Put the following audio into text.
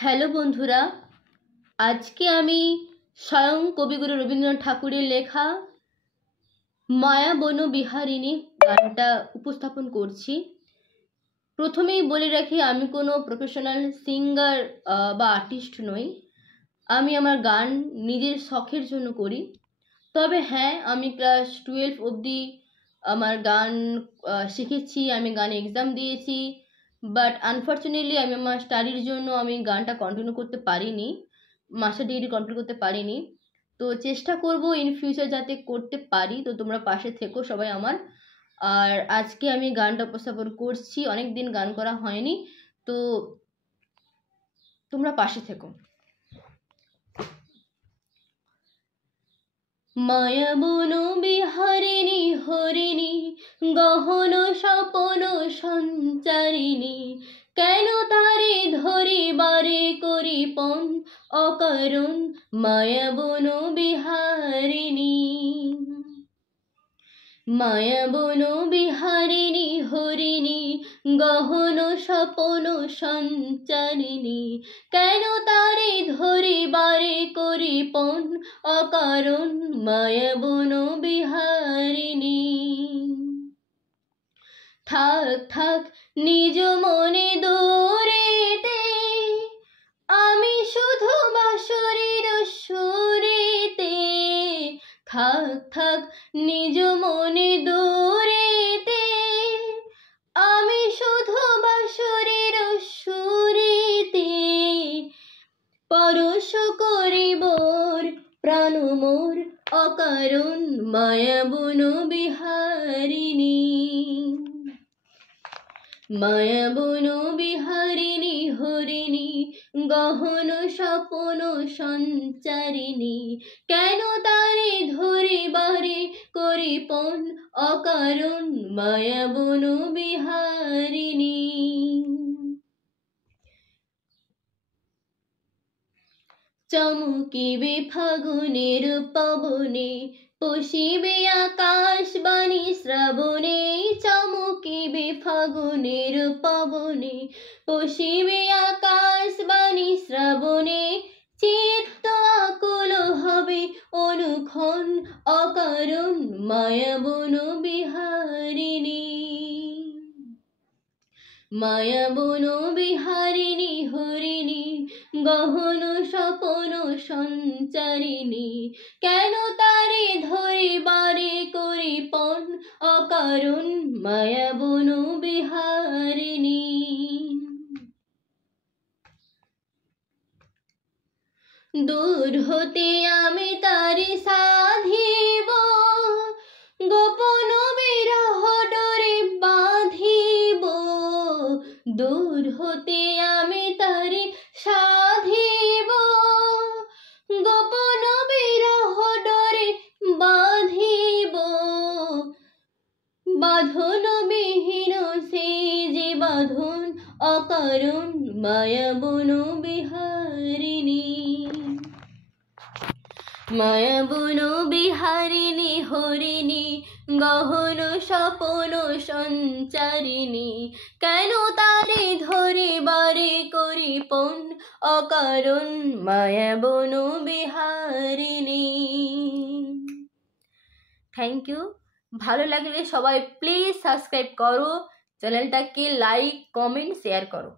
Hello বন্ধুরা, আজকে আমি স্বয়ং কবিগুরু রবীন্দ্রনাথ ঠাকুরের লেখা মায়া বন বিহারিণী গানটা উপস্থাপন করছি। প্রথমেই বলে রাখি, আমি কোনো প্রফেশনাল সিঙ্গার বা আর্টিস্ট নই। আমি আমার গান নিজের শখের জন্য করি। তবে হ্যাঁ, আমি ক্লাস 12 অবধি আমার গান শিখেছি, আমি গানে এক্সাম দিয়েছি। বাট আনফর্চুনেটলি আমি আমার স্টাডির জন্য আমি গানটা কন্টিনিউ করতে পারিনি, মাস্টার ডিগ্রি কমপ্লিট করতে পারিনি। তো চেষ্টা করব ইন ফিউচার যাতে করতে পারি। তো তোমরা পাশে থেকো সবাই আমার। আর আজকে আমি গানটা উপস্থাপন করছি, অনেক দিন গান করা হয়নি, তো তোমরা পাশে থেকো। মায়া বন বিহারিণী হরিণী গহন স্বপন সঞ্চারিণী, কেন তারে ধরিবারে করিপন অকারণ মায়া বন বিহারিণী। মায়া বন বিহারিণী হরিণী গহন স্বপন সঞ্চারিণী, কেন তারে ধরিবারে করিপন অকারণ মায়া বন বিহারিণী। থাক থাক নিজ মনে দূরেতে, আমি শুধু বাঁশরীর সুরেতে। থাক থাক নিজ মনে দূরেতে, আমি শুধু বাঁশরীর সুরেতে। পরশ করিবর প্রাণ মোর অকারণ মায়া বন বিহারিণী। মায়া বন বিহারিণী হরিণী গহন স্বপন সঞ্চারিণী, কেন তারে ধরিবারে করিপন অকারণ মায়া বন বিহারিণী। চমকিবে ফাগুনের পবনে, পশিবে আকাশ বাণী শ্রাবণে। চমকিবে ফাগুনের পবনে, পশিবে আকাশ বাণী শ্রাবণে। চিত্ত আকুল হবে অনুক্ষণ অকারণ মায়া বন বিহারিণী। মায়া বন বিহারিণী হরিণী গহন স্বপন সঞ্চারিণী, কেন তারে ধরিবারে করিপন অকারণ মায়া বন বিহারিণী। দূর হতে আমি তারে সাধিব, গোপন বিরহ ডোরে বাঁধিব। দূর হতে আমি তারে সাধিব, গোপন বিরহ ডোরে বাঁধিব। বাঁধন বিহীন সে যে বাঁধন অকারণ মায়া বন বিহারিণী। মায়া বন বিহারিণী হরিণী গহন স্বপন সঞ্চারিণী, কেন তারে ধরিবারে করিপন অকারণ মায়া বন বিহারিণী। Thank you. ভালো লাগলে সবাই প্লিজ সাবস্ক্রাইব করো, চ্যানেলটাকে লাইক কমেন্ট শেয়ার করো।